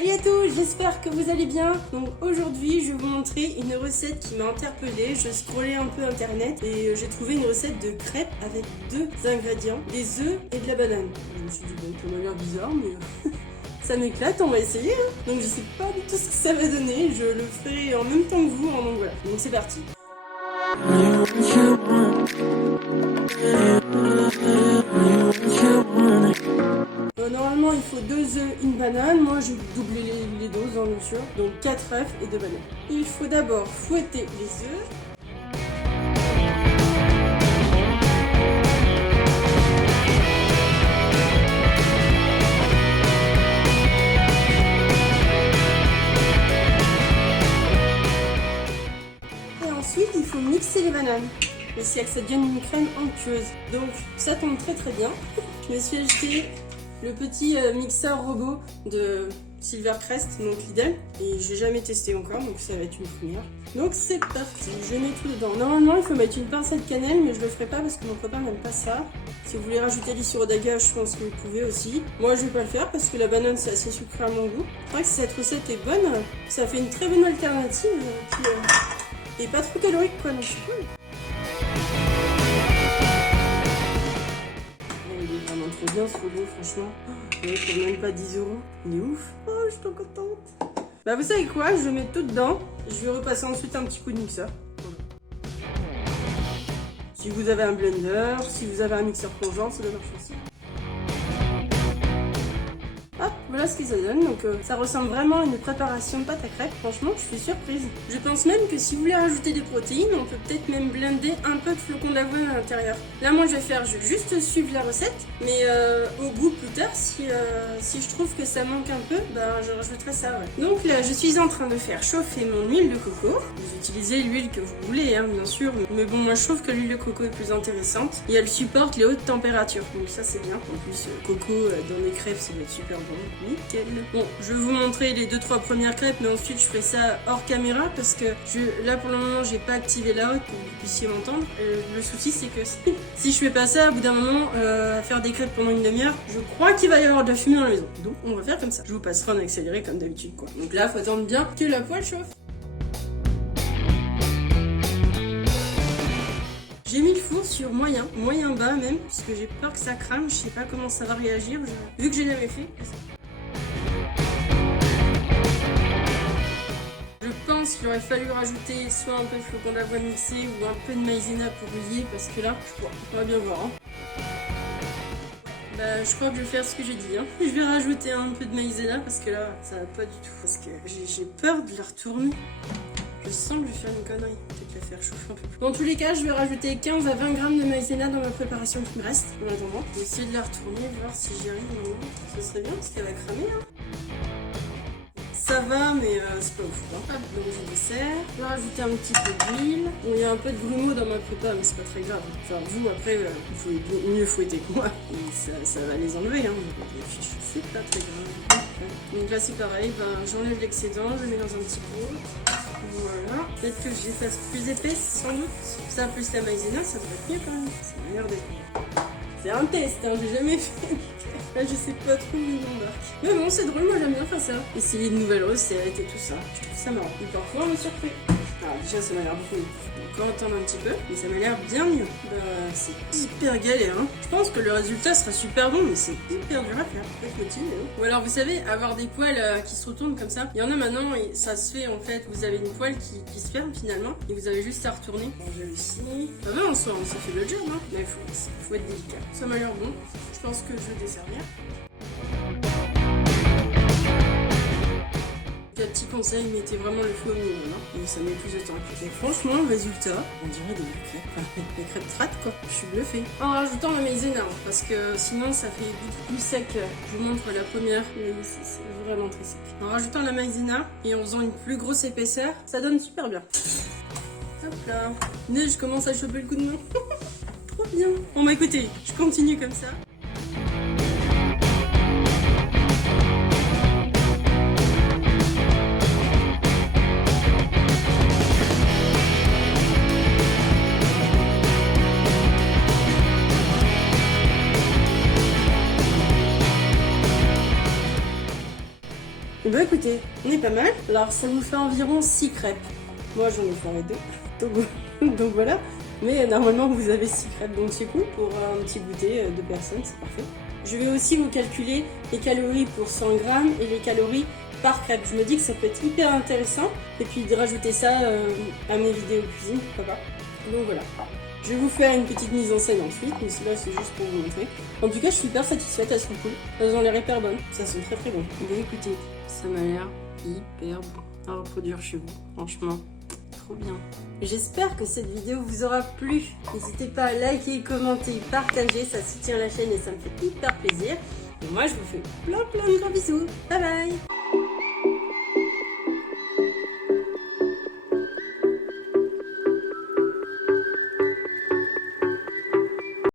Salut à tous, j'espère que vous allez bien. Donc aujourd'hui je vais vous montrer une recette qui m'a interpellée. Je scrollais un peu internet et j'ai trouvé une recette de crêpes avec 2 ingrédients, des œufs et de la banane. Je me suis dit bon, ça m'a l'air bizarre mais ça m'éclate, on va essayer. Donc je sais pas du tout ce que ça va donner, je le ferai en même temps que vous, donc voilà. Donc c'est parti. Normalement il faut 2 œufs, une banane, moi j'ai doublé les doses bien sûr, donc 4 œufs et 2 bananes. Il faut d'abord fouetter les œufs. Et ensuite il faut mixer les bananes, jusqu'à que ça devienne une crème onctueuse. Donc ça tombe très très bien. Je me suis acheté le petit mixeur robot de Silvercrest, donc Lidl, et j'ai jamais testé encore, donc ça va être une première. Donc c'est parti, je mets tout dedans. Normalement il faut mettre une pincée de cannelle, mais je le ferai pas parce que mon copain n'aime pas ça. Si vous voulez rajouter du sirop d'agave, je pense que vous pouvez aussi. Moi je vais pas le faire parce que la banane c'est assez sucré à mon goût. Je crois que si cette recette est bonne, ça fait une très bonne alternative qui est pas trop calorique quoi, donc c'est cool. Trop bien ce robot, franchement. Il coûte même pas 10 €. Il est ouf. Oh, je suis trop contente. Bah, vous savez quoi? Je vais mettre tout dedans. Je vais repasser ensuite un petit coup de mixeur. Voilà. Si vous avez un blender, si vous avez un mixeur plongeant, ça doit marcher aussi. Hop, voilà ce que ça donne. Donc ça ressemble vraiment à une préparation de pâte à crêpes. Franchement, je suis surprise. Je pense même que si vous voulez rajouter des protéines, on peut peut-être même blender un peu de flocons d'avoine à l'intérieur. Là, moi, je vais juste suivre la recette, mais au goût plus tard, si je trouve que ça manque un peu, ben, je rajouterai ça. Ouais. Donc là, je suis en train de faire chauffer mon huile de coco. Vous utilisez l'huile que vous voulez, hein, bien sûr, mais bon, moi, je trouve que l'huile de coco est plus intéressante et elle supporte les hautes températures. Donc ça, c'est bien. En plus, coco dans les crêpes, ça va être super bon. Nickel. Bon, je vais vous montrer les 2-3 premières crêpes, mais ensuite je ferai ça hors caméra parce que là pour le moment j'ai pas activé la haute pour que vous puissiez m'entendre. Le souci c'est que si je fais pas ça, au bout d'un moment, faire des crêpes pendant une demi-heure, je crois qu'il va y avoir de la fumée dans la maison. Donc on va faire comme ça. Je vous passerai en accéléré comme d'habitude quoi. Donc là, faut attendre bien que la poêle chauffe. J'ai mis le four sur moyen bas même, puisque j'ai peur que ça crame, je sais pas comment ça va réagir, vu que j'ai jamais fait. Je pense qu'il aurait fallu rajouter soit un peu de flocons d'avoine mixé ou un peu de maïzena pour lier, parce que là, on va bien voir. Hein. Bah, je crois que je vais faire ce que j'ai dit. Hein. Je vais rajouter un peu de maïzena, parce que là, ça va pas du tout. Parce que j'ai peur de la retourner. Je sens que je vais faire une connerie, peut-être la faire chauffer un peu plus. Dans tous les cas, je vais rajouter 15 à 20 grammes de maïzena dans ma préparation qui me reste. En attendant, je vais essayer de la retourner, voir si j'y arrive ou non. Ce serait bien parce qu'elle va cramer. Hein. Ça va, mais c'est pas ouf. Hein. Hop, donc je desserre. Je vais rajouter un petit peu d'huile. Bon, il y a un peu de grumeaux dans ma prépa, mais c'est pas très grave. Enfin, vous, après, vous pouvez mieux fouetter que moi. Et ça va les enlever, hein. C'est pas très grave. Donc là, c'est pareil. Ben, j'enlève l'excédent, je le mets dans un petit pot. Voilà. Peut-être que je les fasse plus épaisses, sans doute. Ça, plus la maïzena, ça devrait être mieux quand même. Ça m'a l'air d'être. C'est un test, hein, j'ai jamais fait. Là, je sais pas trop où il m'embarque. Mais bon, c'est drôle, moi j'aime bien faire ça. Essayer de nouvelles recettes et tout ça. Je trouve ça marrant. Et parfois, on me surpris. Alors, déjà, ça m'a l'air beaucoup mieux. Encore attendre un petit peu, mais ça m'a l'air bien mieux. Bah, c'est hyper galère, hein. Je pense que le résultat sera super bon, mais c'est hyper dur à faire. Ou alors, vous savez, avoir des poêles qui se retournent comme ça. Il y en a maintenant, et ça se fait en fait. Vous avez une poêle qui se ferme finalement, et vous avez juste à retourner. Bon, j'ai réussi. Ça va en soi, ça fait le job, hein. Mais faut être délicat. Ça m'a l'air bon. Je pense que je vais desservir. Petit conseil, mettez vraiment le feu au minimum, hein, et ça met plus de temps. Et franchement, le résultat, on dirait des crêpes trattes quoi. Je suis bluffée. En rajoutant la maïzena, parce que sinon ça fait beaucoup plus sec. Je vous montre la première, mais c'est vraiment très sec. En rajoutant la maïzena et en faisant une plus grosse épaisseur, ça donne super bien. Hop là. Je commence à choper le coup de main. Trop bien. Bon bah écoutez, je continue comme ça. Bah écoutez, on est pas mal. Alors ça vous fait environ 6 crêpes. Moi j'en ai fait 2. Donc voilà. Mais normalement vous avez 6 crêpes, donc c'est cool pour un petit goûter de personnes, c'est parfait. Je vais aussi vous calculer les calories pour 100 grammes et les calories par crêpe. Je me dis que ça peut être hyper intéressant. Et puis de rajouter ça à mes vidéos cuisine, pourquoi pas. Donc voilà. Je vais vous faire une petite mise en scène ensuite, mais là c'est juste pour vous montrer. En tout cas, je suis hyper satisfaite, elles sont cool. Elles ont l'air hyper bonnes, ça sent très très bon. Bon écoutez, ça m'a l'air hyper bon à reproduire chez vous, franchement, trop bien. J'espère que cette vidéo vous aura plu. N'hésitez pas à liker, commenter, partager, ça soutient la chaîne et ça me fait hyper plaisir. Et moi je vous fais plein de gros bisous. Bye bye.